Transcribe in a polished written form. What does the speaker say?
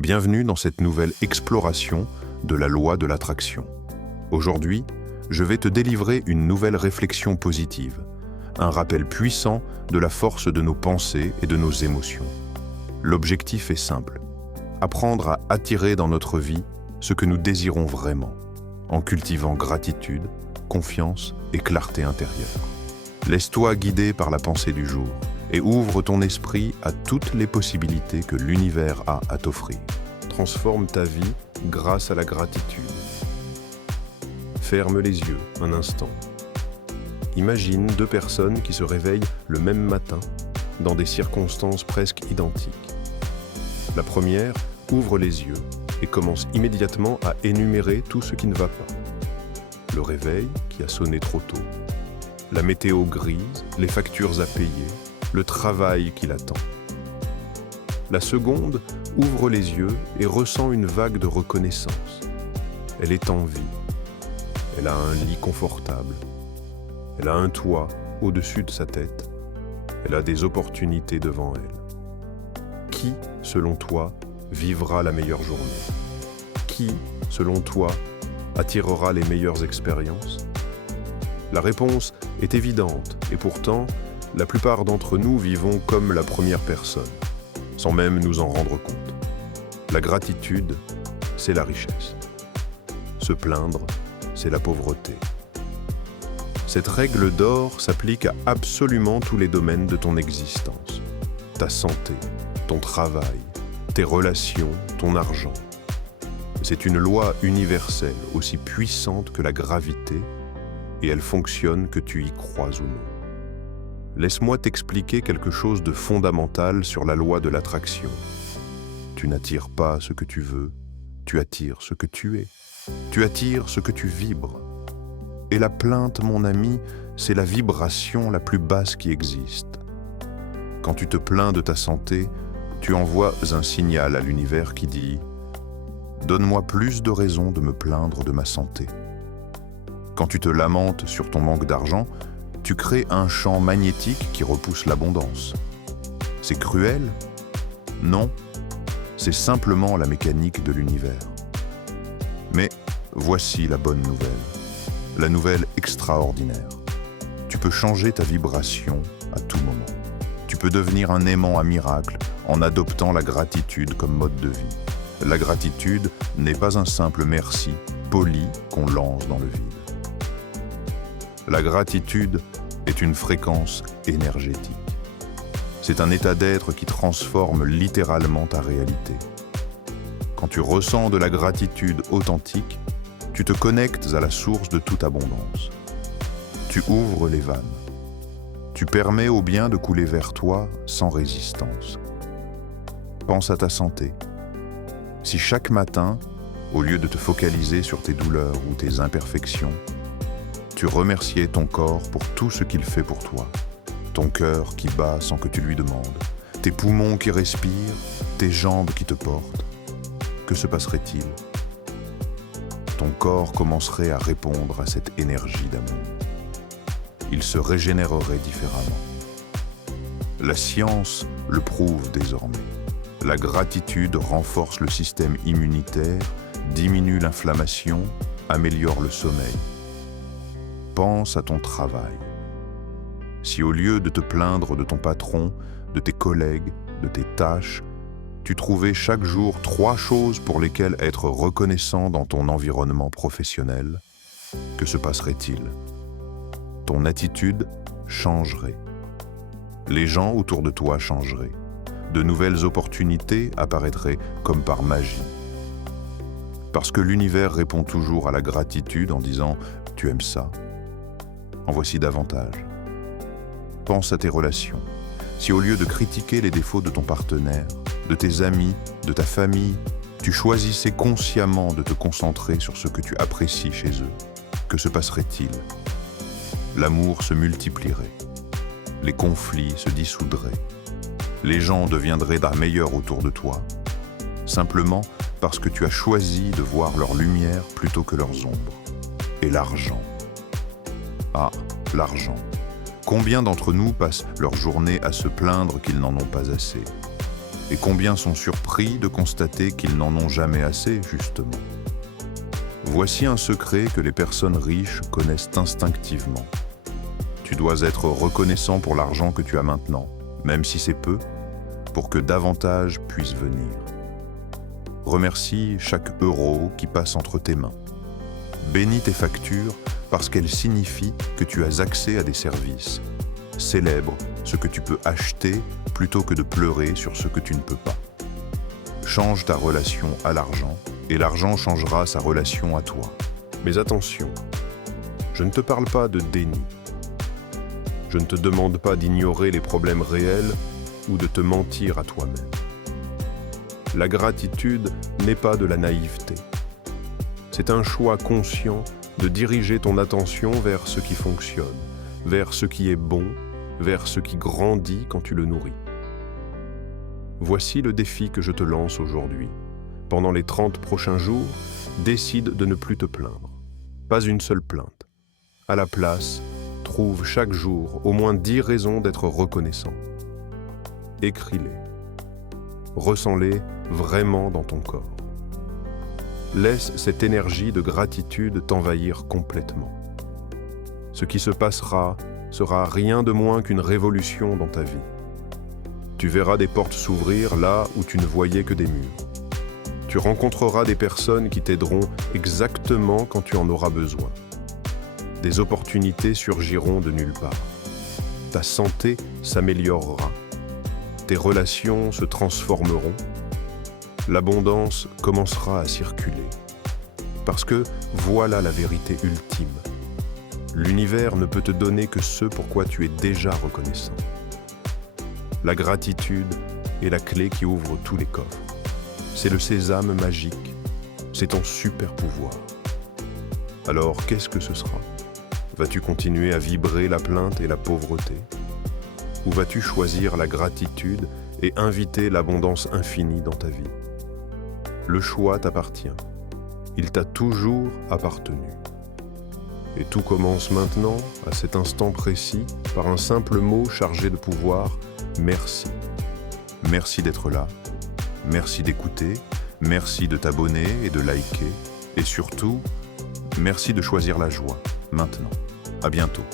Bienvenue dans cette nouvelle exploration de la loi de l'attraction. Aujourd'hui, je vais te délivrer une nouvelle réflexion positive, un rappel puissant de la force de nos pensées et de nos émotions. L'objectif est simple, apprendre à attirer dans notre vie ce que nous désirons vraiment, en cultivant gratitude, confiance et clarté intérieure. Laisse-toi guider par la pensée du jour et ouvre ton esprit à toutes les possibilités que l'univers a à t'offrir. Transforme ta vie grâce à la gratitude. Ferme les yeux un instant. Imagine deux personnes qui se réveillent le même matin dans des circonstances presque identiques. La première ouvre les yeux et commence immédiatement à énumérer tout ce qui ne va pas. Le réveil qui a sonné trop tôt, la météo grise, les factures à payer, le travail qui l'attend. La seconde ouvre les yeux et ressent une vague de reconnaissance. Elle est en vie. Elle a un lit confortable. Elle a un toit au-dessus de sa tête. Elle a des opportunités devant elle. Qui, selon toi, vivra la meilleure journée? Qui, selon toi, attirera les meilleures expériences? La réponse est évidente et pourtant, la plupart d'entre nous vivons comme la première personne, sans même nous en rendre compte. La gratitude, c'est la richesse. Se plaindre, c'est la pauvreté. Cette règle d'or s'applique à absolument tous les domaines de ton existence. Ta santé, ton travail, tes relations, ton argent. C'est une loi universelle aussi puissante que la gravité et elle fonctionne que tu y crois ou non. Laisse-moi t'expliquer quelque chose de fondamental sur la loi de l'attraction. Tu n'attires pas ce que tu veux, tu attires ce que tu es. Tu attires ce que tu vibres. Et la plainte, mon ami, c'est la vibration la plus basse qui existe. Quand tu te plains de ta santé, tu envoies un signal à l'univers qui dit « Donne-moi plus de raisons de me plaindre de ma santé ». Quand tu te lamentes sur ton manque d'argent, tu crées un champ magnétique qui repousse l'abondance. C'est cruel? Non, c'est simplement la mécanique de l'univers. Mais voici la bonne nouvelle, la nouvelle extraordinaire. Tu peux changer ta vibration à tout moment. Tu peux devenir un aimant à miracle en adoptant la gratitude comme mode de vie. La gratitude n'est pas un simple merci poli qu'on lance dans le vide. La gratitude est une fréquence énergétique. C'est un état d'être qui transforme littéralement ta réalité. Quand tu ressens de la gratitude authentique, tu te connectes à la source de toute abondance. Tu ouvres les vannes. Tu permets au bien de couler vers toi sans résistance. Pense à ta santé. Si chaque matin, au lieu de te focaliser sur tes douleurs ou tes imperfections, tu remerciais ton corps pour tout ce qu'il fait pour toi. Ton cœur qui bat sans que tu lui demandes. Tes poumons qui respirent, tes jambes qui te portent. Que se passerait-il? Ton corps commencerait à répondre à cette énergie d'amour. Il se régénérerait différemment. La science le prouve désormais. La gratitude renforce le système immunitaire, diminue l'inflammation, améliore le sommeil. Pense à ton travail. Si au lieu de te plaindre de ton patron, de tes collègues, de tes tâches, tu trouvais chaque jour 3 choses pour lesquelles être reconnaissant dans ton environnement professionnel, que se passerait-il? Ton attitude changerait. Les gens autour de toi changeraient. De nouvelles opportunités apparaîtraient comme par magie. Parce que l'univers répond toujours à la gratitude en disant « Tu aimes ça ?» En voici davantage. Pense à tes relations. Si au lieu de critiquer les défauts de ton partenaire, de tes amis, de ta famille, tu choisissais consciemment de te concentrer sur ce que tu apprécies chez eux, que se passerait-il? L'amour se multiplierait. Les conflits se dissoudraient. Les gens deviendraient d'un meilleur autour de toi, simplement parce que tu as choisi de voir leur lumière plutôt que leurs ombres. Et l'argent. Ah, l'argent. Combien d'entre nous passent leur journée à se plaindre qu'ils n'en ont pas assez? et combien sont surpris de constater qu'ils n'en ont jamais assez, justement. Voici un secret que les personnes riches connaissent instinctivement. Tu dois être reconnaissant pour l'argent que tu as maintenant, même si c'est peu, pour que davantage puisse venir. Remercie chaque euro qui passe entre tes mains. Bénis tes factures parce qu'elles signifient que tu as accès à des services. Célèbre ce que tu peux acheter plutôt que de pleurer sur ce que tu ne peux pas. Change ta relation à l'argent et l'argent changera sa relation à toi. Mais attention, je ne te parle pas de déni. Je ne te demande pas d'ignorer les problèmes réels ou de te mentir à toi-même. La gratitude n'est pas de la naïveté. C'est un choix conscient de diriger ton attention vers ce qui fonctionne, vers ce qui est bon, vers ce qui grandit quand tu le nourris. Voici le défi que je te lance aujourd'hui. Pendant les 30 prochains jours, décide de ne plus te plaindre. Pas une seule plainte. À la place, trouve chaque jour au moins 10 raisons d'être reconnaissant. Écris-les. Ressens-les vraiment dans ton corps. Laisse cette énergie de gratitude t'envahir complètement. Ce qui se passera sera rien de moins qu'une révolution dans ta vie. Tu verras des portes s'ouvrir là où tu ne voyais que des murs. Tu rencontreras des personnes qui t'aideront exactement quand tu en auras besoin. Des opportunités surgiront de nulle part. Ta santé s'améliorera. Tes relations se transformeront. L'abondance commencera à circuler. Parce que voilà la vérité ultime. L'univers ne peut te donner que ce pour quoi tu es déjà reconnaissant. La gratitude est la clé qui ouvre tous les coffres. C'est le sésame magique. C'est ton super pouvoir. Alors, qu'est-ce que ce sera ? Vas-tu continuer à vibrer la plainte et la pauvreté ? Ou vas-tu choisir la gratitude et inviter l'abondance infinie dans ta vie ? Le choix t'appartient. Il t'a toujours appartenu. Et tout commence maintenant, à cet instant précis, par un simple mot chargé de pouvoir, merci. Merci d'être là, merci d'écouter, merci de t'abonner et de liker, et surtout, merci de choisir la joie, maintenant. À bientôt.